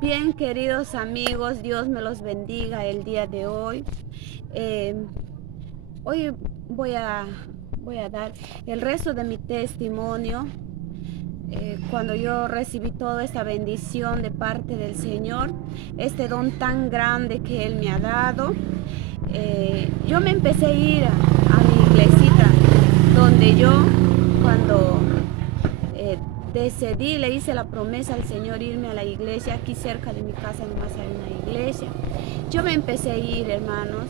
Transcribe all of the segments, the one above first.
Bien, queridos amigos, Dios me los bendiga el día de hoy. Eh, hoy voy a, voy a dar el resto de mi testimonio. Cuando yo recibí toda esta bendición de parte del Señor, este don tan grande que Él me ha dado, yo me empecé a ir a mi iglesita, donde yo cuando eh, decidí, le hice la promesa al Señor irme a la iglesia. Aquí cerca de mi casa nomás hay una iglesia. Yo me empecé a ir, hermanos,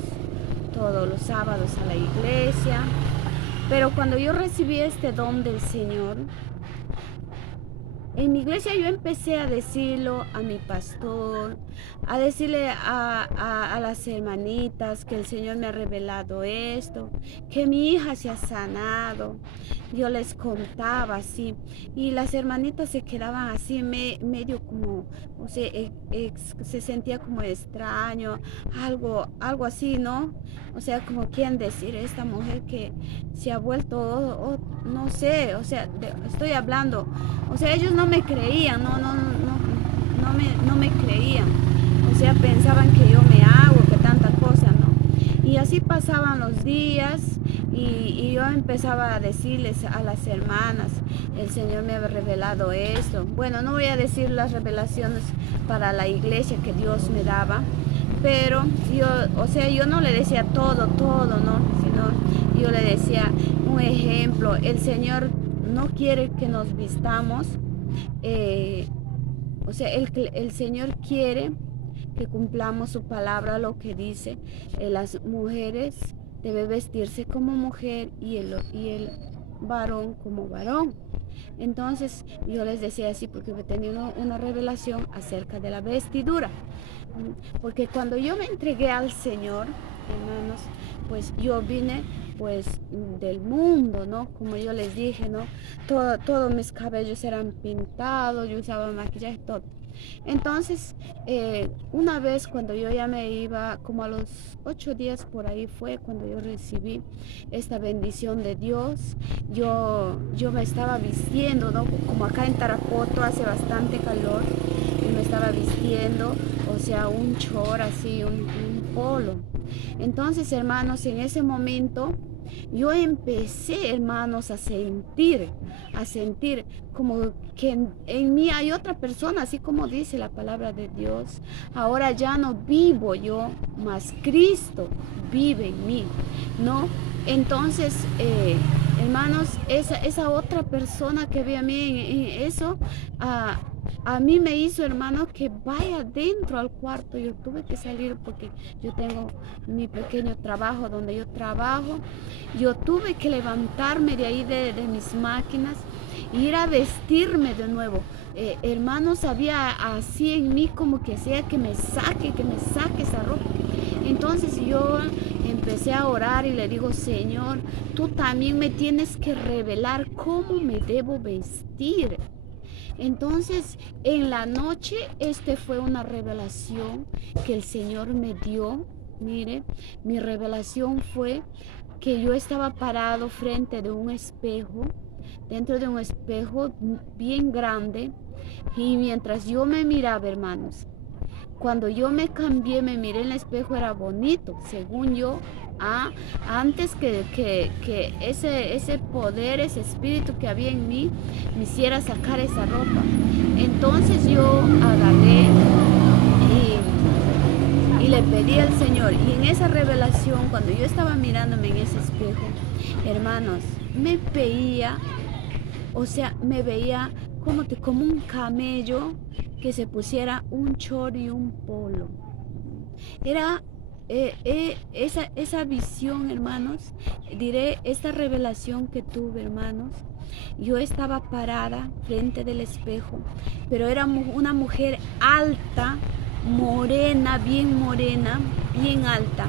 todos los sábados a la iglesia. Pero cuando yo recibí este don del Señor, en mi iglesia yo empecé a decirlo a mi pastor, a decirle a las hermanitas que el Señor me ha revelado esto, que mi hija se ha sanado. Yo les contaba así y las hermanitas se quedaban así medio como, o sea, se sentía como extraño, algo así, ¿no? O sea, como quieren decir, esta mujer que se ha vuelto, no sé, o sea, estoy hablando. O sea, ellos no me creían, no me creían. O sea, pensaban que yo me hago, que tanta cosa, ¿no? Y así pasaban los días y yo empezaba a decirles a las hermanas, el Señor me ha revelado esto. Bueno, no voy a decir las revelaciones para la iglesia que Dios me daba, pero yo, o sea, yo no le decía todo, ¿no? Sino yo le decía un ejemplo, el Señor no quiere que nos vistamos, eh, o sea, el Señor quiere que cumplamos su palabra, lo que dice, las mujeres deben vestirse como mujer y el varón como varón. Entonces yo les decía así porque tenía una revelación acerca de la vestidura. Porque cuando yo me entregué al Señor, hermanos, pues yo vine pues del mundo, ¿no? Como yo les dije, ¿no? Todos mis cabellos eran pintados, yo usaba maquillaje, todo. Entonces, una vez cuando yo ya me iba, como a los 8 días por ahí fue cuando yo recibí esta bendición de Dios. Yo me estaba vistiendo, ¿no? Como acá en Tarapoto hace bastante calor, y me estaba vistiendo, o sea, un short así, un polo. Entonces, hermanos, en ese momento yo empecé, hermanos, a sentir como que en mí hay otra persona, así como dice la palabra de Dios. Ahora ya no vivo yo, mas Cristo vive en mí, ¿no? Entonces, hermanos, esa otra persona que ve a mí en eso, a mí me hizo, hermano, que vaya dentro al cuarto. Yo tuve que salir porque yo tengo mi pequeño trabajo donde yo trabajo. Yo tuve que levantarme de ahí de mis máquinas e ir a vestirme de nuevo. Hermanos, había así en mí como que sea que me saque esa ropa. Entonces yo empecé a orar y le digo, Señor, tú también me tienes que revelar cómo me debo vestir. Entonces, en la noche, fue una revelación que el Señor me dio. Mire, mi revelación fue que yo estaba parado frente de un espejo, dentro de un espejo bien grande, y mientras yo me miraba, hermanos, cuando yo me cambié, me miré en el espejo, era bonito, según yo. Antes que ese poder, ese espíritu que había en mí, me hiciera sacar esa ropa. Entonces yo agarré y le pedí al Señor. Y en esa revelación, cuando yo estaba mirándome en ese espejo, hermanos, me veía, o sea, me veía como un camello que se pusiera un short y un polo. Era esa visión, hermanos, diré, esta revelación que tuve, hermanos. Yo estaba parada frente del espejo, pero era una mujer alta, morena, bien alta.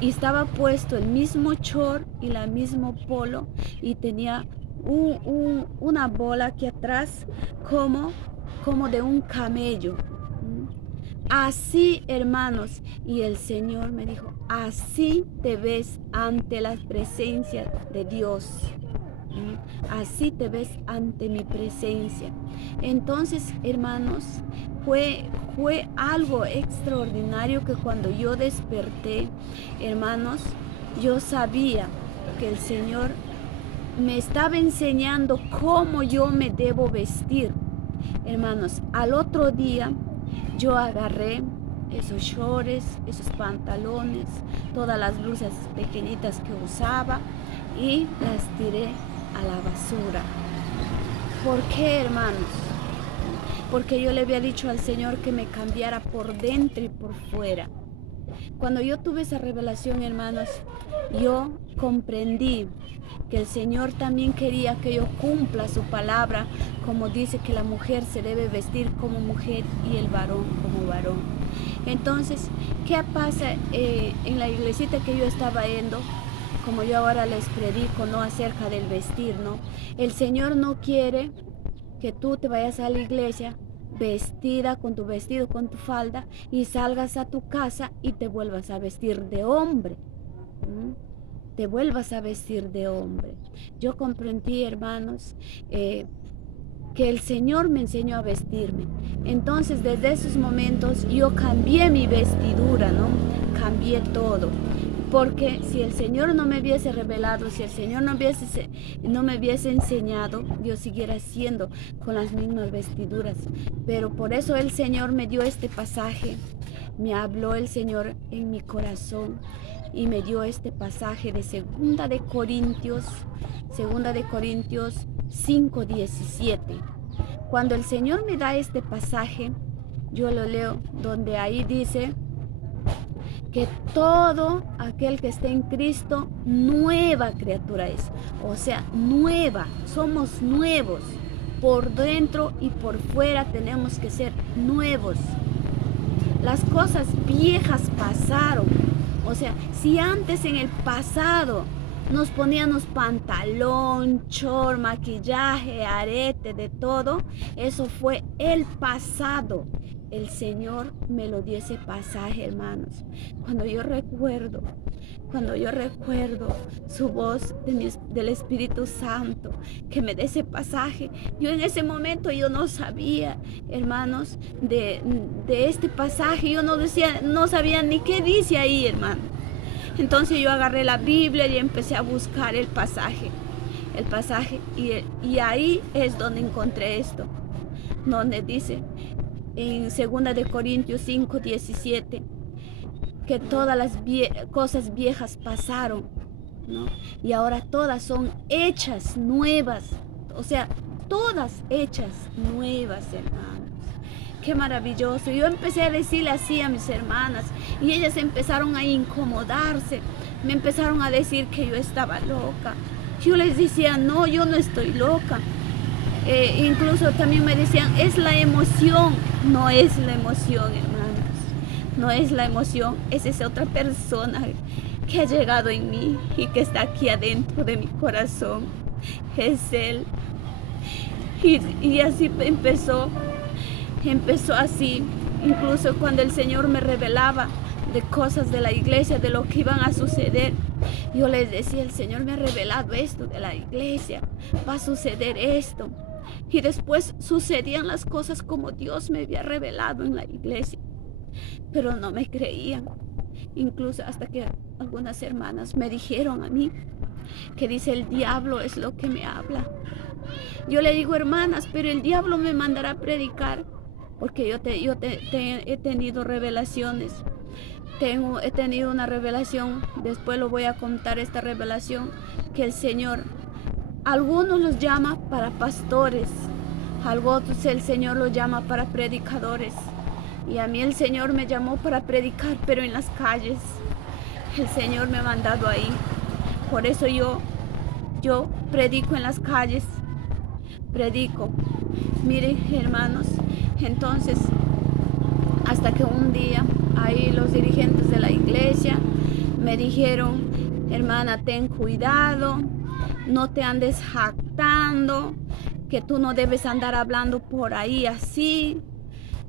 Y estaba puesto el mismo short y la mismo polo, y tenía una bola aquí atrás como de un camello. Así, hermanos, y el Señor me dijo, así te ves ante la presencia de Dios. Así te ves ante mi presencia. Entonces, hermanos, fue algo extraordinario que cuando yo desperté, hermanos, yo sabía que el Señor me estaba enseñando cómo yo me debo vestir. Hermanos, al otro día yo agarré esos shorts, esos pantalones, todas las blusas pequeñitas que usaba y las tiré a la basura. ¿Por qué, hermanos? Porque yo le había dicho al Señor que me cambiara por dentro y por fuera. Cuando yo tuve esa revelación, hermanos, yo comprendí que el Señor también quería que yo cumpla su palabra, como dice que la mujer se debe vestir como mujer y el varón como varón. Entonces, ¿qué pasa en la iglesita que yo estaba yendo? Como yo ahora les predico, ¿no? Acerca del vestir, ¿no? El Señor no quiere que tú te vayas a la iglesia vestida con tu vestido, con tu falda, y salgas a tu casa y te vuelvas a vestir de hombre. Te vuelvas a vestir de hombre. Yo comprendí, hermanos, que el Señor me enseñó a vestirme. Entonces, desde esos momentos yo cambié mi vestidura, ¿no? Cambié todo. Porque si el Señor no me hubiese revelado, si el Señor no me hubiese enseñado, yo siguiera siendo con las mismas vestiduras. Pero por eso el Señor me dio este pasaje, me habló el Señor en mi corazón y me dio este pasaje de Segunda de Corintios 5:17. Cuando el Señor me da este pasaje, yo lo leo donde ahí dice que todo aquel que esté en Cristo, nueva criatura es. O sea, nueva, somos nuevos. Por dentro y por fuera tenemos que ser nuevos. Las cosas viejas pasaron. O sea, si antes en el pasado nos poníamos pantalón, short, maquillaje, arete, de todo, eso fue el pasado. El Señor me lo dio ese pasaje, hermanos. Cuando yo recuerdo su voz del Espíritu Santo que me dé ese pasaje, yo en ese momento yo no sabía, hermanos, de este pasaje. Yo no sabía ni qué dice ahí, hermano. Entonces yo agarré la Biblia y empecé a buscar el pasaje, y ahí es donde encontré esto, donde dice en 2 de Corintios 5:17 que todas las cosas viejas pasaron, ¿no? Y ahora todas son hechas nuevas, o sea, todas hechas nuevas, hermanos. Qué maravilloso. Yo empecé a decirle así a mis hermanas y ellas empezaron a incomodarse, me empezaron a decir que yo estaba loca. Yo les decía, no, yo no estoy loca. Incluso también me decían, es la emoción. No es la emoción, hermanos, no es la emoción, es esa otra persona que ha llegado en mí y que está aquí adentro de mi corazón, es Él. Y así empezó así. Incluso cuando el Señor me revelaba de cosas de la iglesia, de lo que iban a suceder, yo les decía, el Señor me ha revelado esto de la iglesia, va a suceder esto. Y después sucedían las cosas como Dios me había revelado en la iglesia. Pero no me creían. Incluso hasta que algunas hermanas me dijeron a mí que dice, el diablo es lo que me habla. Yo le digo, hermanas, pero el diablo me mandará a predicar. Porque yo he tenido revelaciones. He tenido una revelación, después lo voy a contar esta revelación, que el Señor, algunos los llama para pastores, algunos el Señor los llama para predicadores. Y a mí el Señor me llamó para predicar, pero en las calles. El Señor me ha mandado ahí. Por eso yo predico en las calles. Predico. Miren, hermanos, entonces, hasta que un día, ahí los dirigentes de la iglesia me dijeron, hermana, ten cuidado, no te andes jactando, que tú no debes andar hablando por ahí así,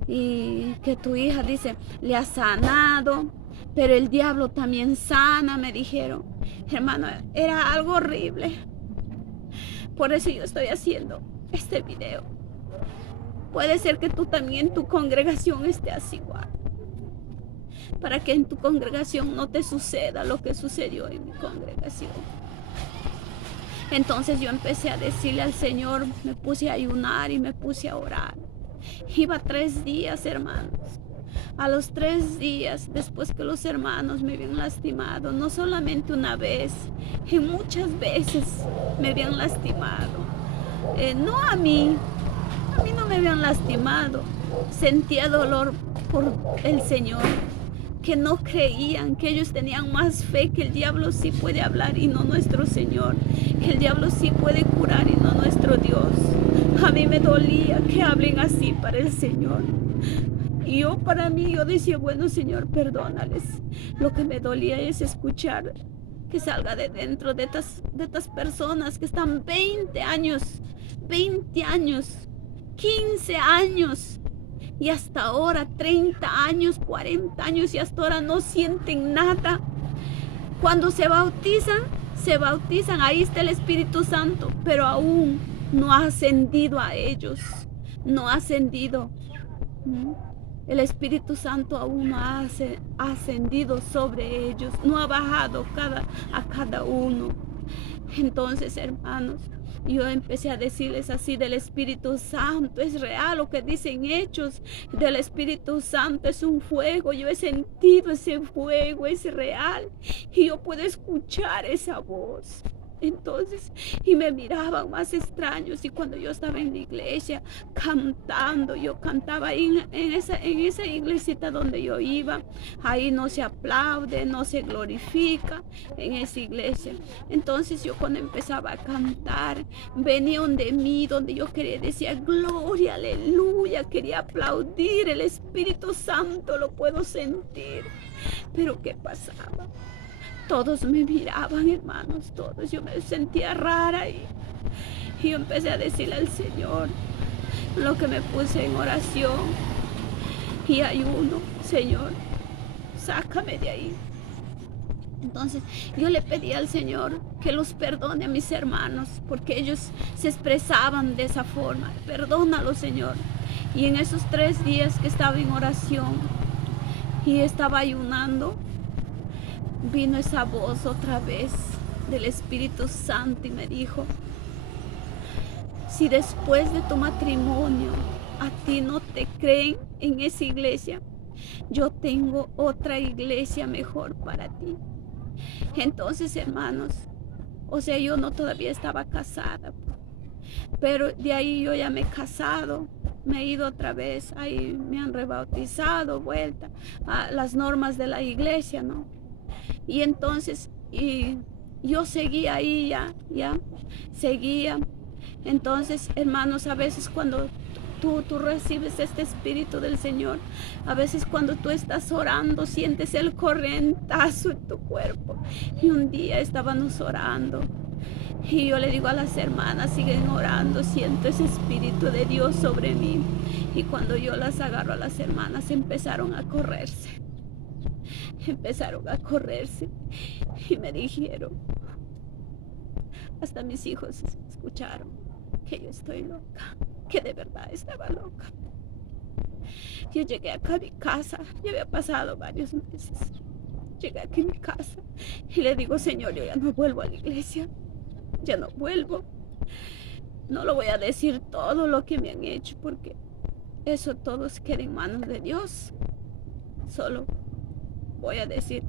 y que tu hija, dice, le ha sanado, pero el diablo también sana, me dijeron. Hermano, era algo horrible. Por eso yo estoy haciendo este video. Puede ser que tú también, tu congregación esté así igual. Para que en tu congregación no te suceda lo que sucedió en mi congregación. Entonces yo empecé a decirle al Señor, me puse a ayunar y me puse a orar. Iba 3 días, hermanos. A los 3 días, después que los hermanos me habían lastimado, no solamente una vez, y muchas veces me habían lastimado. No a mí no me habían lastimado. Sentía dolor por el Señor, que no creían, que ellos tenían más fe que el diablo sí puede hablar y no nuestro Señor, que el diablo sí puede curar y no nuestro Dios. A mí me dolía que hablen así para el Señor. Y yo para mí, yo decía, bueno Señor, perdónales. Lo que me dolía es escuchar que salga de dentro de estas personas que están 20 años, 15 años, y hasta ahora 30 años, 40 años, y hasta ahora no sienten nada. Cuando se bautizan, ahí está el Espíritu Santo, pero aún no ha ascendido a ellos, no ha ascendido. El Espíritu Santo aún no ha ascendido sobre ellos, no ha bajado a cada uno. Entonces, hermanos, yo empecé a decirles así del Espíritu Santo, es real lo que dicen Hechos, del Espíritu Santo es un fuego, yo he sentido ese fuego, es real, y yo puedo escuchar esa voz. Entonces, y me miraban más extraños, y cuando yo estaba en la iglesia cantando, yo cantaba ahí en esa iglesita donde yo iba, ahí no se aplaude, no se glorifica en esa iglesia. Entonces yo cuando empezaba a cantar, venían de mí donde yo quería, decía gloria, aleluya, quería aplaudir, el Espíritu Santo lo puedo sentir. Pero ¿qué pasaba? Todos me miraban, hermanos, todos. Yo me sentía rara y yo empecé a decirle al Señor lo que me puse en oración y ayuno. Señor, sácame de ahí. Entonces yo le pedí al Señor que los perdone a mis hermanos, porque ellos se expresaban de esa forma. Perdónalo, Señor. Y en esos 3 días que estaba en oración y estaba ayunando, vino esa voz otra vez del Espíritu Santo y me dijo, si después de tu matrimonio a ti no te creen en esa iglesia, yo tengo otra iglesia mejor para ti. Entonces, hermanos, o sea, yo no todavía estaba casada, pero de ahí yo ya me he casado, me he ido otra vez, ahí me han rebautizado, vuelta a las normas de la iglesia, ¿no? Y entonces, y yo seguía ahí ya, seguía. Entonces, hermanos, a veces cuando tú recibes este Espíritu del Señor, a veces cuando tú estás orando, sientes el corrientazo en tu cuerpo. Y un día estábamos orando, y yo le digo a las hermanas, siguen orando, siento ese Espíritu de Dios sobre mí. Y cuando yo las agarro a las hermanas, empezaron a correrse y me dijeron, hasta mis hijos escucharon que yo estoy loca, que de verdad estaba loca. Yo llegué acá a mi casa, ya había pasado varios meses, llegué aquí a mi casa y le digo, Señor, yo ya no vuelvo a la iglesia, ya no vuelvo, no lo voy a decir todo lo que me han hecho, porque eso todo queda en manos de Dios, solo voy a decir.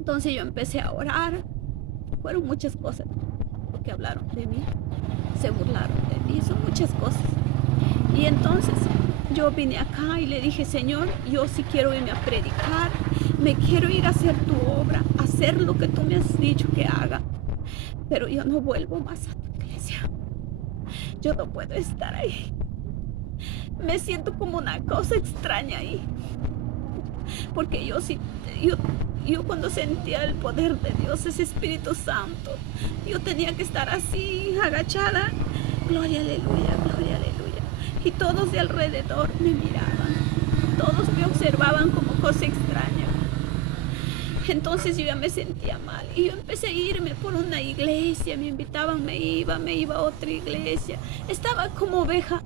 Entonces yo empecé a orar, fueron muchas cosas porque hablaron de mí, se burlaron de mí, son muchas cosas. Y entonces yo vine acá y le dije, Señor, yo sí quiero irme a predicar, me quiero ir a hacer tu obra, hacer lo que tú me has dicho que haga, pero yo no vuelvo más a tu iglesia, yo no puedo estar ahí, me siento como una cosa extraña ahí. Porque yo cuando sentía el poder de Dios, ese Espíritu Santo, yo tenía que estar así, agachada, gloria, aleluya, gloria, aleluya. Y todos de alrededor me miraban, todos me observaban como cosa extraña. Entonces yo ya me sentía mal y yo empecé a irme por una iglesia, me invitaban, me iba a otra iglesia. Estaba como oveja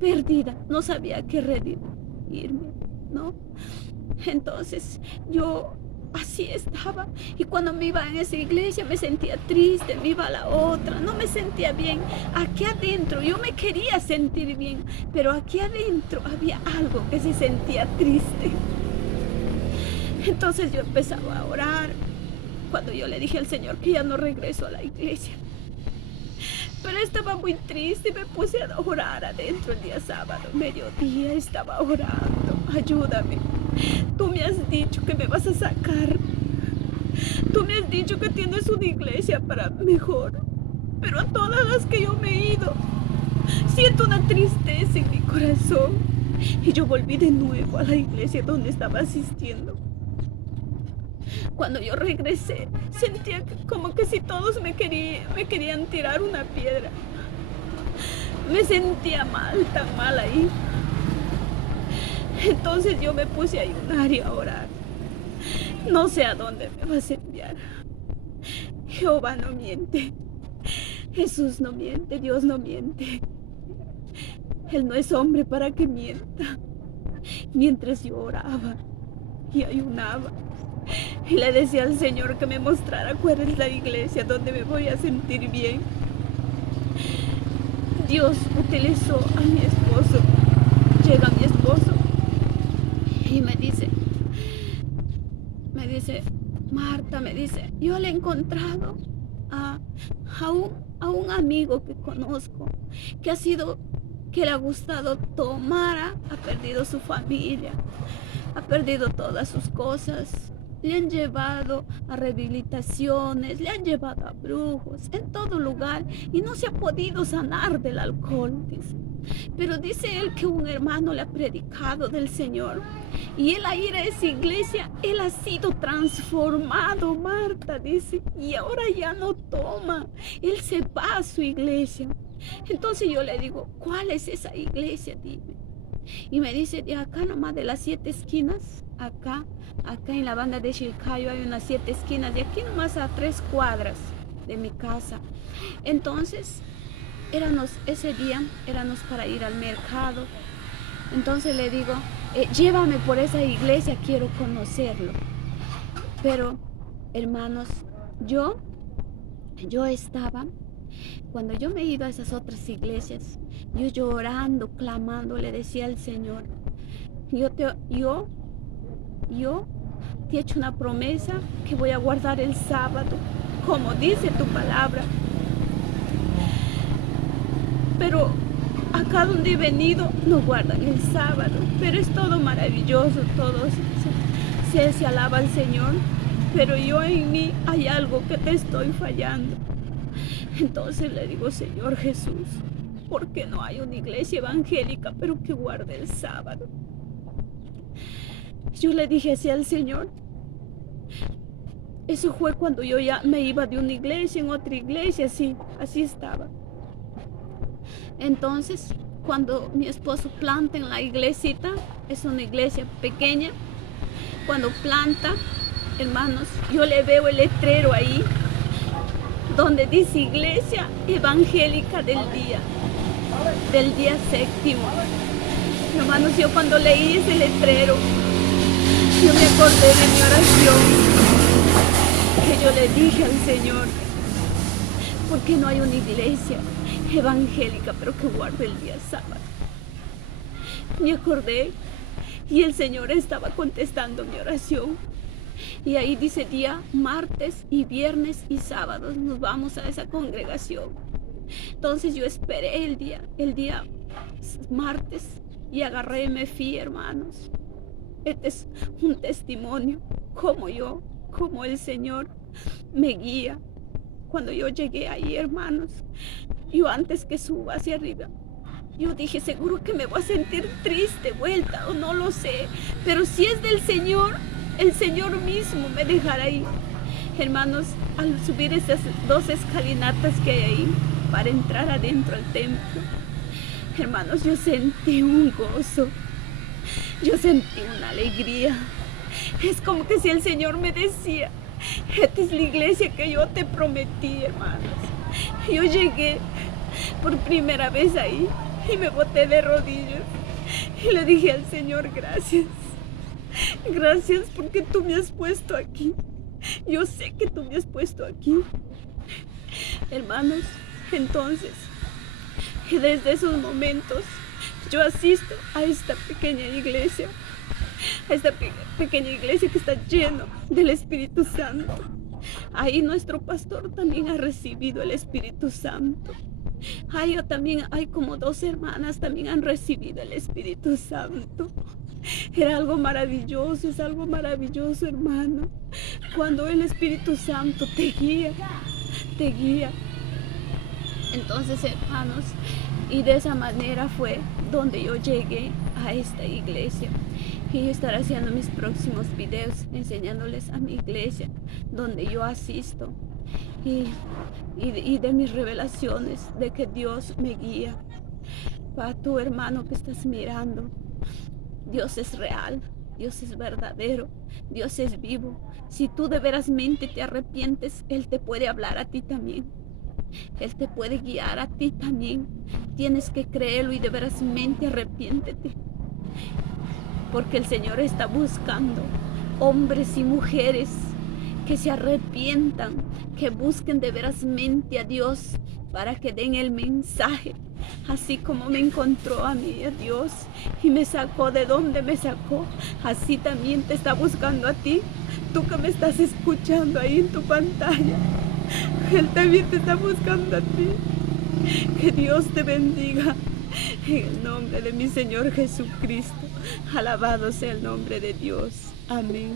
perdida, no sabía a qué red irme, ¿no? Entonces yo así estaba, y cuando me iba en esa iglesia me sentía triste, me iba a la otra, no me sentía bien. Aquí adentro yo me quería sentir bien, pero aquí adentro había algo que se sentía triste. Entonces yo empezaba a orar, cuando yo le dije al Señor que ya no regreso a la iglesia. Pero estaba muy triste y me puse a orar adentro el día sábado, mediodía estaba orando. Ayúdame, tú me has dicho que me vas a sacar, tú me has dicho que tienes una iglesia para mejor, pero a todas las que yo me he ido, siento una tristeza en mi corazón. Y yo volví de nuevo a la iglesia donde estaba asistiendo. Cuando yo regresé, sentía como que si todos me querían tirar una piedra. Me sentía mal, tan mal ahí. Entonces yo me puse a ayunar y a orar. No sé a dónde me vas a enviar. Jehová no miente. Jesús no miente, Dios no miente. Él no es hombre para que mienta. Mientras yo oraba y ayunaba, y le decía al Señor que me mostrara cuál es la iglesia donde me voy a sentir bien, Dios utilizó a mi esposo. Llega mi esposo y me dice, Marta, me dice, yo le he encontrado a un amigo que conozco, que le ha gustado tomar, ha perdido su familia, ha perdido todas sus cosas. Le han llevado a rehabilitaciones, le han llevado a brujos, en todo lugar, y no se ha podido sanar del alcohol, dice. Pero dice él que un hermano le ha predicado del Señor, y él al ir a esa iglesia, él ha sido transformado, Marta, dice, y ahora ya no toma, él se va a su iglesia. Entonces yo le digo, ¿cuál es esa iglesia? Dime. Y me dice, de acá nomás de las 7 esquinas, acá en la banda de Chilcayo hay unas 7 esquinas, de aquí nomás a 3 cuadras de mi casa. Entonces, ese día éramos para ir al mercado. Entonces le digo, llévame por esa iglesia, quiero conocerlo. Pero, hermanos, yo estaba, cuando yo me he ido a esas otras iglesias, yo llorando, clamando, le decía al Señor, yo te he hecho una promesa que voy a guardar el sábado, como dice tu palabra. Pero acá donde he venido no guardan el sábado, pero es todo maravilloso, todo se alaba al Señor, pero yo en mí hay algo que te estoy fallando. Entonces le digo, Señor Jesús, ¿por qué no hay una iglesia evangélica pero que guarde el sábado? Yo le dije así al Señor. Eso fue cuando yo ya me iba de una iglesia en otra iglesia, así estaba. Entonces, cuando mi esposo planta en la iglesita, es una iglesia pequeña, cuando planta, hermanos, yo le veo el letrero ahí, donde dice Iglesia Evangélica del día séptimo. Hermanos, yo cuando leí ese letrero, yo me acordé de mi oración, que yo le dije al Señor, ¿por qué no hay una iglesia evangélica pero que guarde el día sábado? Me acordé y el Señor estaba contestando mi oración. Y ahí dice día martes y viernes y sábados nos vamos a esa congregación. Entonces yo esperé el día martes y agarré y me fui, hermanos. Este es un testimonio como el Señor me guía. Cuando yo llegué ahí, hermanos, yo antes que suba hacia arriba, yo dije, seguro que me voy a sentir triste, vuelta, o no lo sé, pero si es del Señor, el Señor mismo me dejará ahí. Hermanos, al subir esas 2 escalinatas que hay ahí para entrar adentro al templo, hermanos, yo sentí un gozo, yo sentí una alegría, Es como que si el Señor me decía, esta es la iglesia que yo te prometí, hermanos. Yo llegué por primera vez ahí y me boté de rodillas y le dije al Señor, gracias. Gracias porque tú me has puesto aquí. Yo sé que tú me has puesto aquí. Hermanos, entonces, desde esos momentos, yo asisto a esta pequeña iglesia. A esta pequeña iglesia que está lleno del Espíritu Santo. Ahí nuestro pastor también ha recibido el Espíritu Santo. Ahí también hay como 2 hermanas también han recibido el Espíritu Santo. Era algo maravilloso, es algo maravilloso, hermano. Cuando el Espíritu Santo te guía, te guía. Entonces, hermanos, y de esa manera fue donde yo llegué a esta iglesia. Y yo estaré haciendo mis próximos videos enseñándoles a mi iglesia donde yo asisto y de mis revelaciones de que Dios me guía. Para tu hermano que estás mirando, Dios es real, Dios es verdadero, Dios es vivo. Si tú de veras mente te arrepientes, Él te puede hablar a ti también. Él te puede guiar a ti también. Tienes que creerlo y de veras mente arrepiéntete. Porque el Señor está buscando hombres y mujeres que se arrepientan, que busquen de veras mente a Dios para que den el mensaje. Así como me encontró a mí a Dios y me sacó de donde me sacó, así también te está buscando a ti. Tú que me estás escuchando ahí en tu pantalla, Él también te está buscando a ti. Que Dios te bendiga. En el nombre de mi Señor Jesucristo. Alabado sea el nombre de Dios. Amén.